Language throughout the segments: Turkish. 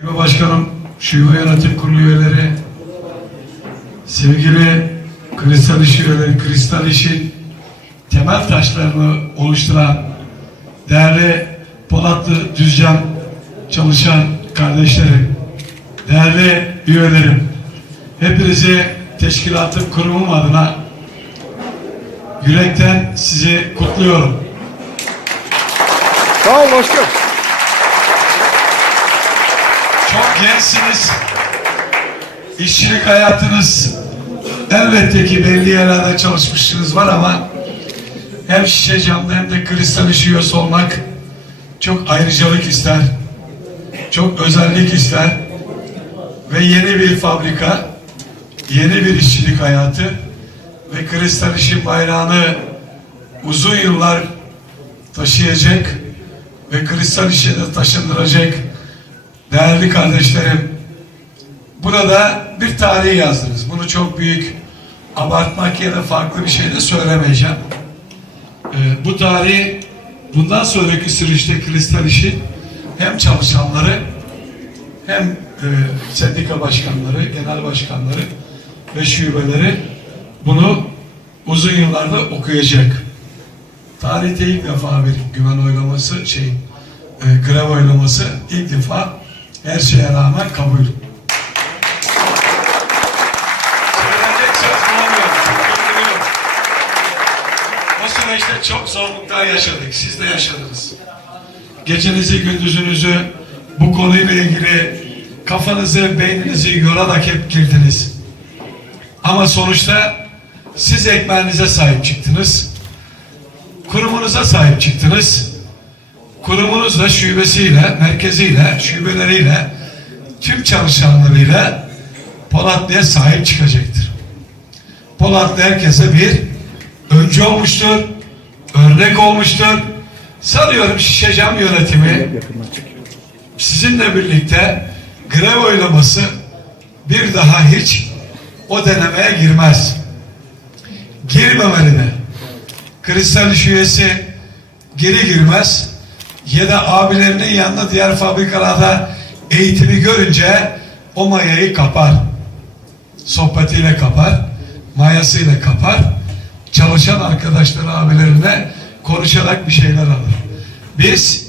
Şube Başkanım, Şube Yönetim Kurulu üyeleri, sevgili Kristal İşi üyeleri, Kristal İş'in temel taşlarını oluşturan değerli Polatlı Düzcan çalışan kardeşlerim, değerli üyelerim, hepinizi teşkilatım kurumum adına yürekten sizi kutluyorum. Sağ ol başkan. Çok gençsiniz. İşçilik hayatınız elbette ki belli yerlerde çalışmışsınız var ama hem şişe camda hem de kristal işi olmak çok ayrıcalık ister. Çok özellik ister. Ve yeni bir fabrika, yeni bir işçilik hayatı ve kristal işin bayrağını uzun yıllar taşıyacak ve kristal işe de taşındıracak Değerli kardeşlerim, burada bir tarih yazdınız. Bunu çok büyük abartmak ya da farklı bir şey de söylemeyeceğim. Ee, bu tarih bundan sonraki süreçte kristal işin hem çalışanları hem e, sendika başkanları, genel başkanları ve şubeleri bunu uzun yıllarda okuyacak. Tarihte ilk defa bir güven oylaması şey e, grev oylaması ilk defa her şeye rağmen kabul. O süreçte çok zorluklar yaşadık. Siz de yaşadınız. Gecenizi gündüzünüzü bu konuyla ilgili kafanızı, beyninizi yorarak hep girdiniz. Ama sonuçta siz ekmeğinize sahip çıktınız. Kurumunuza sahip çıktınız kurumunuzla, şubesiyle, merkeziyle, şubeleriyle, tüm çalışanlarıyla Polatlı'ya sahip çıkacaktır. Polatlı herkese bir öncü olmuştur, örnek olmuştur. Sanıyorum şişe cam yönetimi sizinle birlikte grev oylaması bir daha hiç o denemeye girmez. Girmemeli de. Kristal üyesi geri girmez ya da abilerinin yanında diğer fabrikalarda eğitimi görünce o mayayı kapar. Sohbetiyle kapar, mayasıyla kapar. Çalışan arkadaşları abilerine konuşarak bir şeyler alır. Biz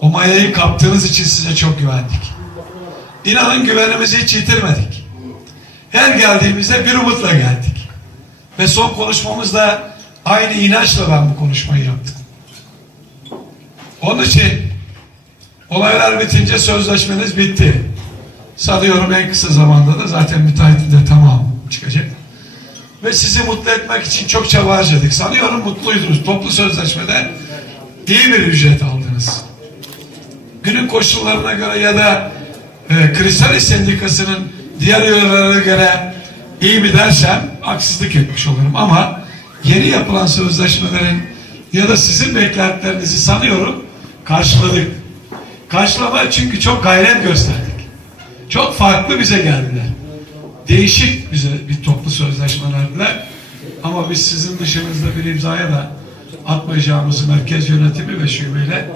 o mayayı kaptığınız için size çok güvendik. İnanın güvenimizi hiç yitirmedik. Her geldiğimizde bir umutla geldik. Ve son konuşmamızda aynı inançla ben bu konuşmayı yaptım. Onun için olaylar bitince sözleşmeniz bitti. Sanıyorum en kısa zamanda da zaten müteahhitin de tamam çıkacak. Ve sizi mutlu etmek için çok çaba harcadık. Sanıyorum mutluydunuz. Toplu sözleşmede iyi bir ücret aldınız. Günün koşullarına göre ya da e, Kristal İş Sendikası'nın diğer üyelerine göre iyi mi dersem haksızlık etmiş olurum. Ama yeni yapılan sözleşmelerin ya da sizin beklentilerinizi sanıyorum karşıladık. Karşılama çünkü çok gayret gösterdik. Çok farklı bize geldiler. Değişik bize bir toplu sözleşme verdiler. Ama biz sizin dışınızda bir imzaya da atmayacağımızı merkez yönetimi ve şubeyle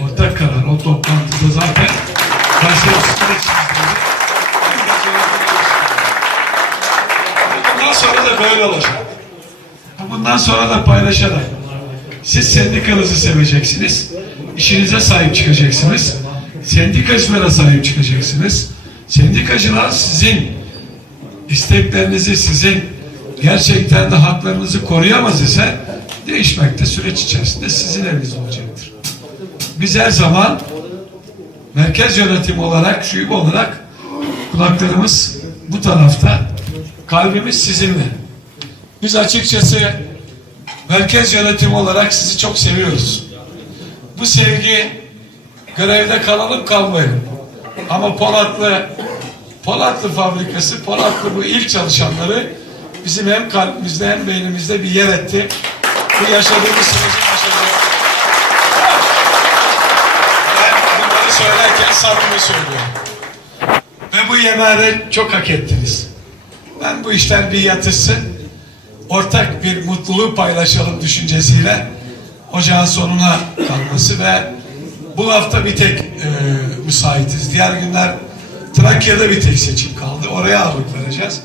ortak karar. O toplantıda zaten. Bundan sonra da böyle olacak. Bundan sonra da paylaşarak siz sendikanızı seveceksiniz. İşinize sahip çıkacaksınız. Sendikacılara sahip çıkacaksınız. Sendikacılar sizin isteklerinizi, sizin gerçekten de haklarınızı koruyamaz ise değişmekte süreç içerisinde sizin eliniz olacaktır. Biz her zaman merkez yönetimi olarak, şube olarak kulaklarımız bu tarafta, kalbimiz sizinle. Biz açıkçası merkez yönetimi olarak sizi çok seviyoruz. Bu sevgi görevde kalalım kalmayalım. Ama Polatlı Polatlı fabrikası, Polatlı bu ilk çalışanları bizim hem kalbimizde hem beynimizde bir yer etti. Bu yaşadığımız süreci yaşadık. Ben bunları söylerken samimi söylüyorum. Ve bu yemeği de çok hak ettiniz. Ben bu işler bir yatışsın, ortak bir mutluluğu paylaşalım düşüncesiyle ocağın sonuna kalması ve Bu hafta bir tek e, müsaitiz. Diğer günler Trakya'da bir tek seçim kaldı. Oraya ağırlık vereceğiz.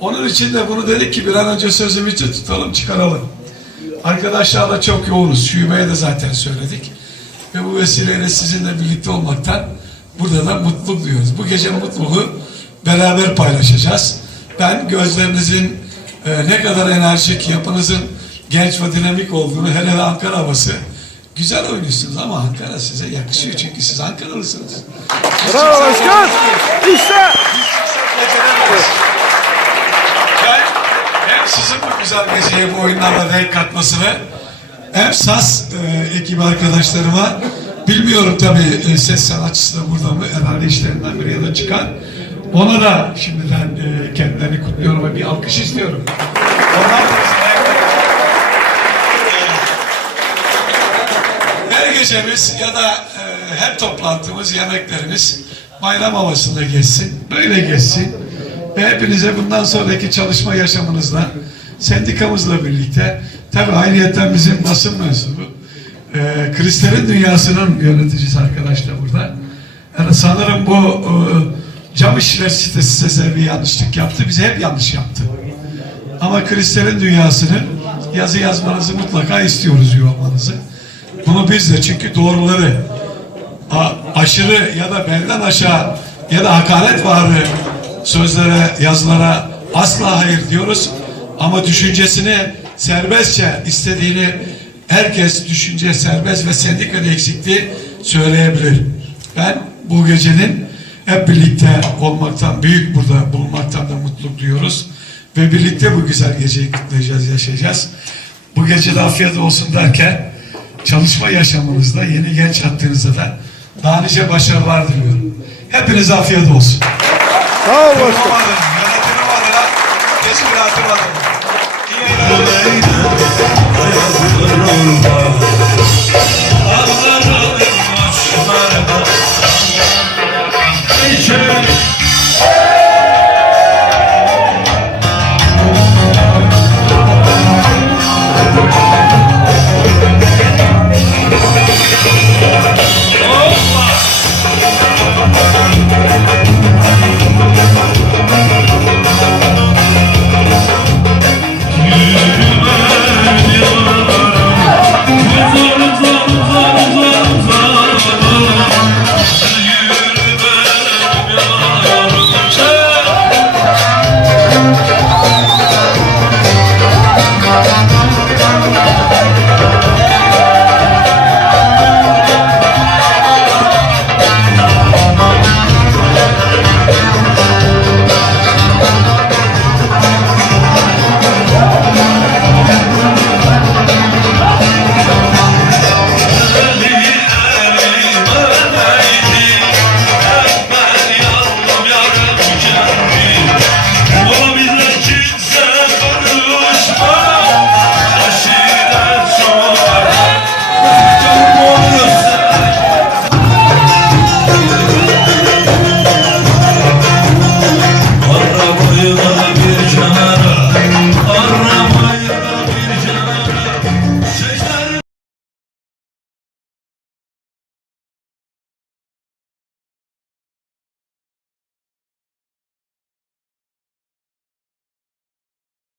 Onun için de bunu dedik ki bir an önce sözümüzü tutalım çıkaralım. Arkadaşlarla çok yoğunuz. Şubeye de zaten söyledik. Ve bu vesileyle sizinle birlikte olmaktan burada da mutluluk duyuyoruz. Bu gece mutluluğu beraber paylaşacağız. Ben gözlerinizin e, ne kadar enerjik, yapınızın genç ve dinamik olduğunu, hele de Ankara havası güzel oynuyorsunuz ama Ankara size yakışıyor çünkü siz Ankaralısınız. Bravo başkan. İşte. Ben hem sizin bu güzel geceye bu oyunlarla renk katmasını hem SAS e, ekibi arkadaşlarıma bilmiyorum tabii e, ses sanatçısı da burada mı herhalde işlerinden biri ya da çıkan ona da şimdiden e, kendilerini kutluyorum ve bir alkış istiyorum. Onlar da bizi renk her gecemiz ya da e, her toplantımız, yemeklerimiz bayram havasında geçsin. Böyle geçsin. Ve hepinize bundan sonraki çalışma yaşamınızda sendikamızla birlikte tabi ayrıyeten bizim basın mensubu e, Kristal'in dünyasının yöneticisi arkadaş da burada. Yani sanırım bu e, cam işçiler sitesi size bir yanlışlık yaptı. Bize hep yanlış yaptı. Ama Kristal'in dünyasını yazı yazmanızı mutlaka istiyoruz üye olmanızı. Bunu biz de çünkü doğruları aşırı ya da belden aşağı ya da hakaret varı sözlere, yazılara asla hayır diyoruz. Ama düşüncesini serbestçe istediğini herkes düşünce serbest ve sendikada eksikliği söyleyebilir. Ben bu gecenin hep birlikte olmaktan, büyük burada bulunmaktan da mutluluk duyuyoruz. Ve birlikte bu güzel geceyi kutlayacağız, yaşayacağız. Bu gece de afiyet olsun derken çalışma yaşamınızda, yeni genç hattınızda da daha nice başarılar diliyorum. Hepinize afiyet olsun. Sağ ol başkan. Olmadı, yönetimin adına, teşkilatım adına. İyi. Allah